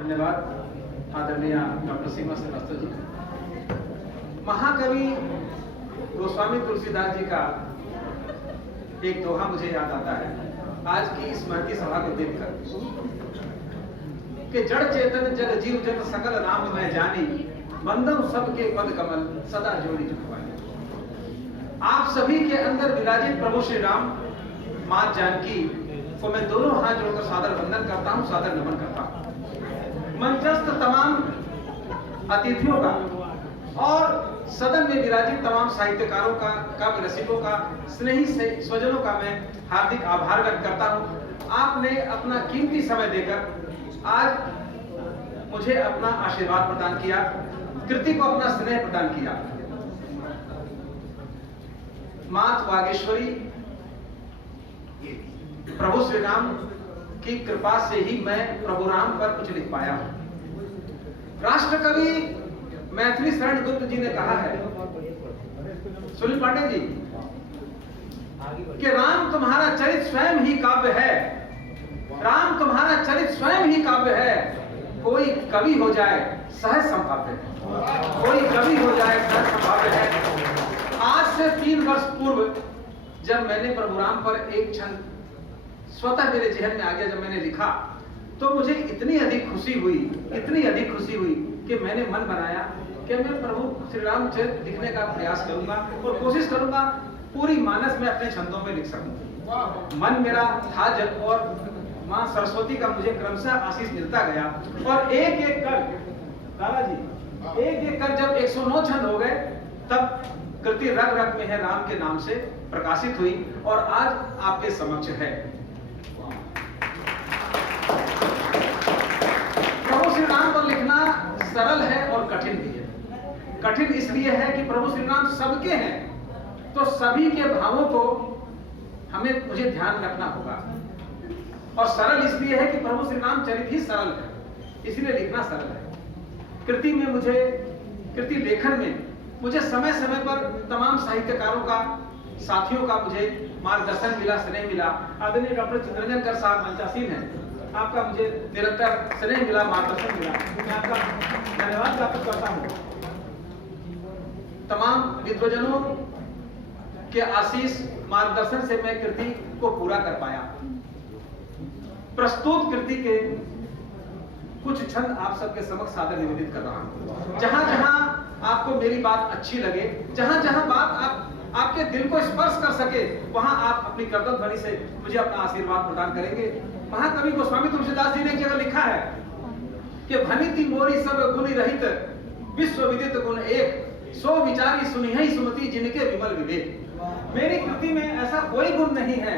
धन्यवाद आदरणीय डॉक्टर सीमा श्रीवास्तव जी। महाकवि गोस्वामी तुलसीदास जी का एक दोहा मुझे याद आता है आज की स्मृति सभा को देखकर कि जड़ चेतन जग जीव जग सकल नाम मैं जानी, बंदम सबके पद कमल सदा जोड़ी जुटवानी। आप सभी के अंदर विराजित प्रभु श्री राम मां जानकी को मैं दोनों हाथ जोड़कर सादर वंदन करता हूं, सादर नमन करता हूं। मंचस्थ तमाम अतिथियों का और सदन में विराजित तमाम साहित्यकारों का, काव्य रसिकों का, स्नेही स्वजनों का मैं हार्दिक आभार व्यक्त करता हूं। आपने अपना कीमती समय देकर आज मुझे अपना आशीर्वाद प्रदान किया, कृति को अपना स्नेह प्रदान किया। मात वागेश्वरी प्रभु श्री राम की कृपा से ही मैं प्रभु राम पर कुछ लिख पाया हूं। राष्ट्र कवि मैथिली शरण गुप्त जी ने कहा है, सुनील पांडे जी, कि राम तुम्हारा चरित स्वयं ही काव्य है, राम तुम्हारा चरित स्वयं ही काव्य है। कोई कवि हो जाए सहज संभाव्य है, कोई कवि हो जाए सहज संभाव्य है। आज से 3 वर्ष पूर्व जब मैंने प्रभु राम पर एक क्षण स्वतः मेरे जहन में आ गया, जब मैंने लिखा तो मुझे इतनी अधिक खुशी हुई, इतनी अधिक खुशी हुई कि मैंने मन बनाया कि मैं प्रभु श्री राम चरित्र लिखने का प्रयास करूंगा और कोशिश करूंगा पूरी मानस में अपने छंदों में लिख सकूं। मन मेरा था जब, और मां सरस्वती का मुझे क्रमशः आशीष मिलता गया और एक एक कर लाला जी, एक एक कर जब 109 छंद हो गए तब कृति रग रग में है राम के नाम से प्रकाशित हुई और आज आपके समक्ष है। प्रभु श्री राम पर लिखना सरल है और कठिन भी है। कठिन इसलिए है कि प्रभु श्री राम सबके हैं, तो सभी के भावों को मुझे ध्यान रखना होगा। और सरल इसलिए है कि प्रभु श्री राम चरित ही सरल है, इसलिए लिखना सरल है। कृति में मुझे, कृति लेखन में मुझे समय समय पर तमाम साहित्यकारों का, साथियों का मुझे मार्गदर्शन मिला, स्नेह मिला। आदरणीय डॉक्टर चित्रंजन कर साहब मंचासीन है, आपका मुझे निरंतर स्नेह मिला, मार्गदर्शन मिला, मैं आपका धन्यवाद ज्ञापित करता हूं। तमाम विद्वजनों के आशीष, मार्गदर्शन से मैं कृति को पूरा कर पाया। प्रस्तुत कृति के कुछ छंद आप सबके समक्ष सादर निवेदित कर रहा हूं। जहां जहां आपको मेरी बात अच्छी लगे, जहां जहां बात आपके दिल को स्पर्श कर सके, वहां आप अपनी करतब ध्वनि से मुझे अपना आशीर्वाद प्रदान करेंगे। महाकवि गोस्वामी तुलसीदास जी ने एक जगह लिखा है कि भनिति मोरी सब गुण रहित, विश्व विदित गुण एक, सो विचारी सुनिहि सुमति जिनके विमल विवेक। मेरी कृति में ऐसा कोई गुण नहीं है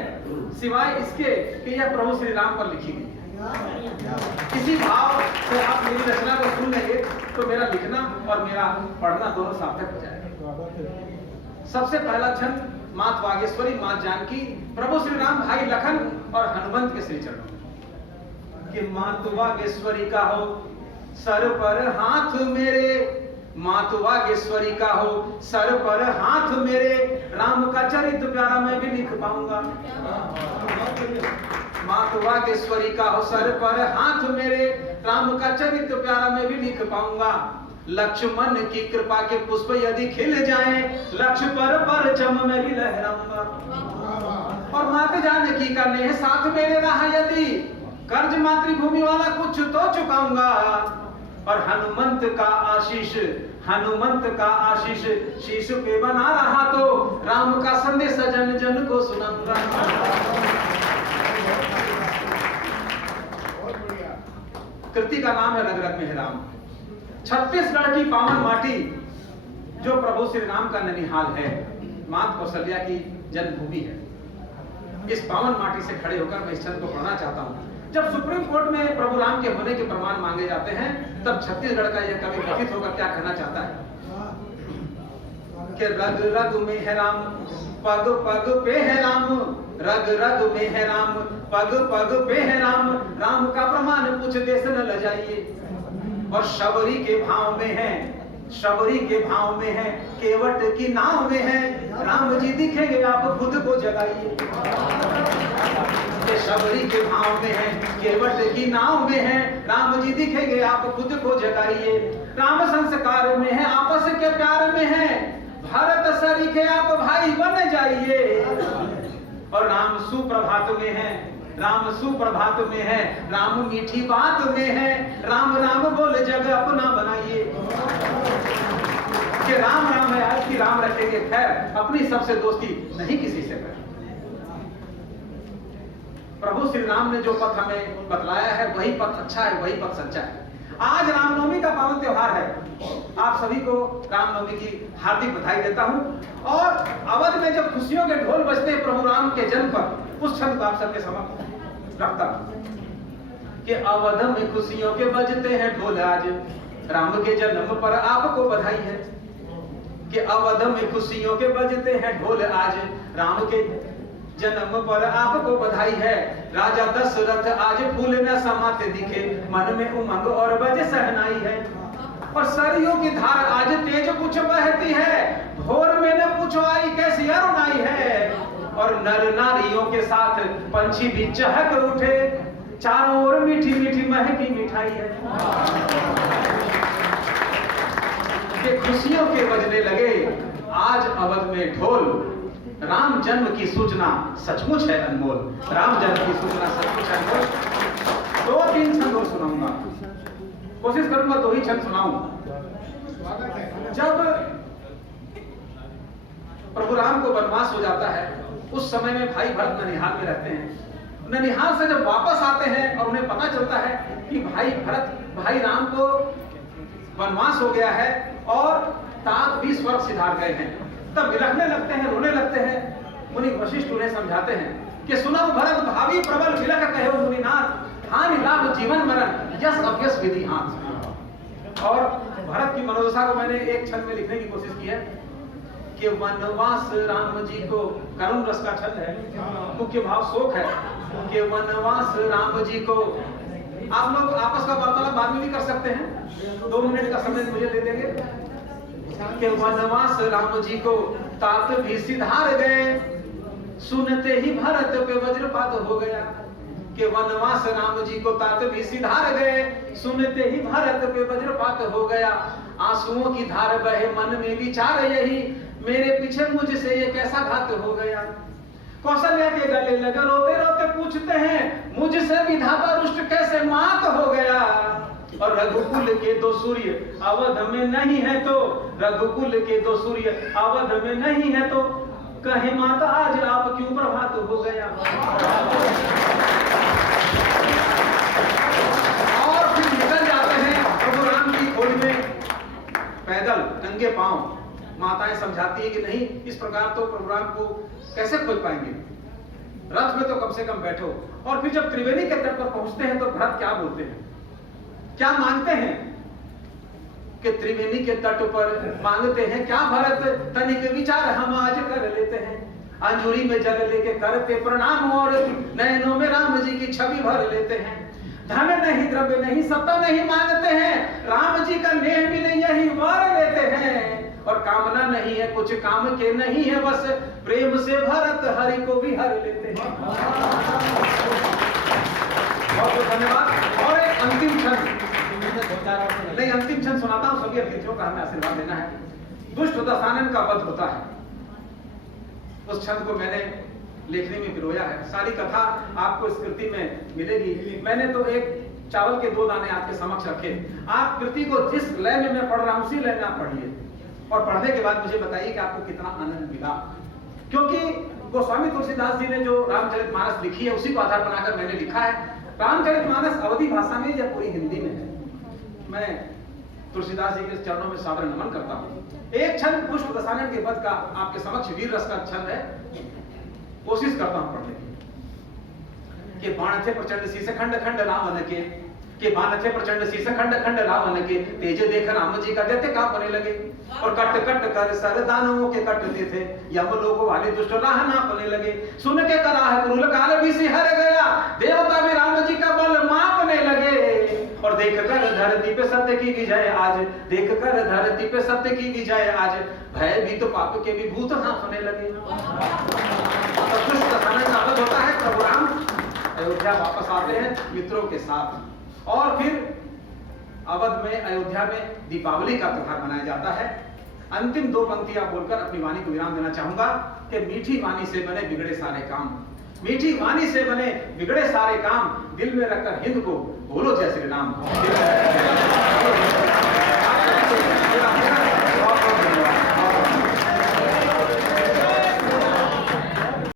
सिवाय इसके कि यह प्रभु श्री राम पर लिखी गई है। इसी भाव से आप मेरी रचना को सुन लेंगे तो मेरा लिखना और मेरा पढ़ना दोनों सार्थक हो जाएगा। सबसे पहला छंद मात वागेश्वरी मां जानकी, प्रभु श्री राम भाई लखन और हनुमंत के श्री चरणों कि मात वागेश्वरी का हो सर पर हाथ मेरे, मात वागेश्वरी का हो सर पर हाथ मेरे, राम का चरित्र प्यारा मैं भी लिख पाऊंगा। मात वागेश्वरी का हो सर पर हाथ मेरे, राम का चरित्र प्यारा मैं भी लिख पाऊंगा। लक्ष्मण की कृपा के पुष्प यदि खिल जाएं, लक्ष्य पर चम में भी लहराऊंगा। और माता जानकी का नेह साथ मेरे रहा यदि, कर्ज मातृभूमि वाला कुछ तो चुकाऊंगा। और हनुमंत का आशीष, हनुमंत का आशीष शीश पे बना रहा तो, राम का संदेश जन जन को सुनाऊंगा। कृति का नाम है रग रग में है राम। छत्तीसगढ़ की पावन माटी जो प्रभु श्री राम का ननिहाल है, माता कौशल्या की जन्मभूमि है। इस पावन माटी से खड़े होकर मैं इस छंद को पढ़ना चाहता हूं। जब सुप्रीम कोर्ट में प्रभु राम के होने के प्रमाण मांगे जाते हैं, तब छत्तीसगढ़ का यह कवि व्यथित होकर क्या कहना चाहता है कि रग रग में है राम, पग पग पे है राम, रग रग में है राम, पग पग पे है राम, राम का प्रमाण पूछ देश न लजाइए। और शबरी के भाव में है, शबरी के भाव में है, केवट की नाव में है, राम जी दिखेंगे आप खुद को जगाइए। के शबरी के भाव में है, केवट की नाव में है। राम जी दिखेंगे आप खुद को जगाइए, राम संस्कार में है, आपस के प्यार में है। भरत सरीखे आप भाई बन जाइए। और राम सुप्रभात में है, राम सुप्रभात में है, राम मीठी बात में है। राम राम बोल जग अपना बनाइए। कि राम राम है आज की राम रखेंगे खैर, अपनी सबसे दोस्ती नहीं किसी से कर। प्रभु श्री राम ने जो पथ हमें बतलाया है वही पथ अच्छा है, वही पथ सच्चा है। आज रामनवमी का पावन त्योहार है, आप सभी को रामनवमी की हार्दिक बधाई देता हूं। और अवध में जब खुशियों के ढोल बजते हैं प्रभु राम के जन्म पर, उस क्षण को आप सबके समक्ष रखता हूं कि अवध में खुशियों के बजते हैं ढोल आज, राम के जन्म पर आपको बधाई है। कि अवध में खुशियों के बजते हैं ढोल आज, राम के जन्म पर आपको बधाई है। राजा दशरथ आज फूल न समाते दिखे, मन में उमंग और बजे सहनाई है। और सरयू की धार आज तेज कुछ बहती है, भोर में न पूछो आई कैसी अरुणाई है। और नर नारियों के साथ पंछी भी चहक उठे, चारों ओर मीठी मीठी महकी मिठाई है। ये खुशियों के बजने लगे आज अवध में ढोल। राम जन्म की सूचना सचमुच है अनमोल, राम जन्म की सूचना सचमुच है अनमोल। 2-3 छंद और सुनाऊंगा, कोशिश करूंगा 2 ही छंद सुनाऊं। जब प्रभु राम को वनवास हो जाता है, उस समय में भाई भरत ननिहाल में रहते हैं। ननिहाल से जब वापस आते हैं और उन्हें पता चलता है कि भाई राम को वनवास हो गया है और तात भी स्वर्ग सिधार गए हैं, तब विलखने लगते हैं, रोने लगते हैं। मुनि वशिष्ठ उन्हें समझाते हैं कि सुनो भरत भावी प्रबल विलख कहे मुनिनाथ, हानि लाभ जीवन मरण यस अभ्यस विधि हाथ। और भरत की मनोदशा को मैंने एक छंद में लिखने की कोशिश की है कि वनवास राम जी को, करुण रस का छंद है, मुख्य भाव शोक है कि वनवास राम जी को। आप लोग आपस का वार्तालाप बाद में भी कर सकते हैं, 2 मिनट का समय मुझे दे देंगे। कि वनवास राम जी को तात भी सिधार गए, सुनते ही भरत पे वज्रपात हो गया। कि वनवास राम जी को तात भी सिधार गए, सुनते ही भरत पे वज्रपात हो गया। आंसुओं की धार बहे मन में विचार यही, मेरे पीछे मुझसे ये कैसा घात हो गया। कौशल्या के गले लगे रोते रोते पूछते हैं, मुझसे विधाता रुष्ट कैसे मात हो गया। और रघुकुल के 2 सूर्य अवध में नहीं है तो, रघुकुल के 2 सूर्य अवध में नहीं है तो, कहे माता आज आप क्यों प्रभात हो गया। और फिर निकल जाते हैं प्रभु राम की खोज में पैदल नंगे पांव। माताएं समझाती है कि नहीं, इस प्रकार तो प्रभु राम को कैसे खोज पाएंगे, रथ में तो कम से कम बैठो। और फिर जब त्रिवेणी के तट पर पहुंचते हैं तो भरत क्या बोलते हैं, क्या मांगते हैं कि त्रिवेणी के तट पर मांगते हैं क्या भरत, तनिक विचार हम आज कर लेते हैं। अंजूरी में जल लेके करते प्रणाम और नयनों में राम जी की छवि भर लेते हैं। धन नहीं द्रव्य नहीं सत्ता नहीं मांगते हैं, राम जी का नेह भी नहीं यही वर लेते हैं। और कामना नहीं है कुछ काम के नहीं है, बस प्रेम से भरत हरि को भी हर लेते हैं। बहुत बहुत धन्यवाद। और एक अंतिम क्षण, नहीं अंतिम क्षण सुनाता हूं, सभी अतिथियों का हमें आशीर्वाद देना है। दुष्ट दशानन का वध होता है, उस क्षण को मैंने लेखनी में पिरोया है। सारी कथा आपको इस कृति में मिलेगी। मैंने तो एक चावल के 2 दाने आपके समक्ष रखे। आप कृति को जिस लय में मैं पढ़ रहा हूं उसी लय में आप पढ़िए, और पढ़ने के बाद मुझे बताइए कि आपको कितना आनंद मिला। क्योंकि गोस्वामी तुलसीदास जी ने जो रामचरितमानस लिखी है उसी को आधार बनाकर मैंने लिखा है। रामचरितमानस अवधी भाषा में या पूरी हिंदी में है। मैं तुलसीदास जी के चरणों में सादर नमन करता हूं। एक छंद पुष्प दशानन के वध का आपके समक्ष वीर रस का छंद है, कोशिश करता हूं पढ़ने की। कि बाण थे प्रचंड शीश खंड खंड रावण के बाण थे प्रचंड शीश खंड खंड रावण के, तेज देख राम जी का दैत्य कांपने लगे। और कट कट कर सर दानवों के कटते थे, यमलोक वाले दुष्ट राह नापने लगे। सुन के कराह क्रूर काल भी सिहर गया, देवता भी राम जी का बल मापने लगे। और देख कर धरती पे सत्य की विजय आज, देख कर धरती पे सत्य की विजय आज, भय भी तो पाप के भी भूत हाँफने लगे। तो दुष्ट दशानन का वध होता है, प्रभु राम अयोध्या वापस आते हैं मित्रों के साथ, और फिर अवध में, अयोध्या में दीपावली का त्योहार मनाया जाता है। अंतिम दो पंक्तियां बोलकर अपनी वाणी को विराम देना चाहूंगा कि मीठी वाणी से बने बिगड़े सारे काम, मीठी वाणी से बने बिगड़े सारे काम, दिल में रखकर हिंद को बोलो जय श्री राम।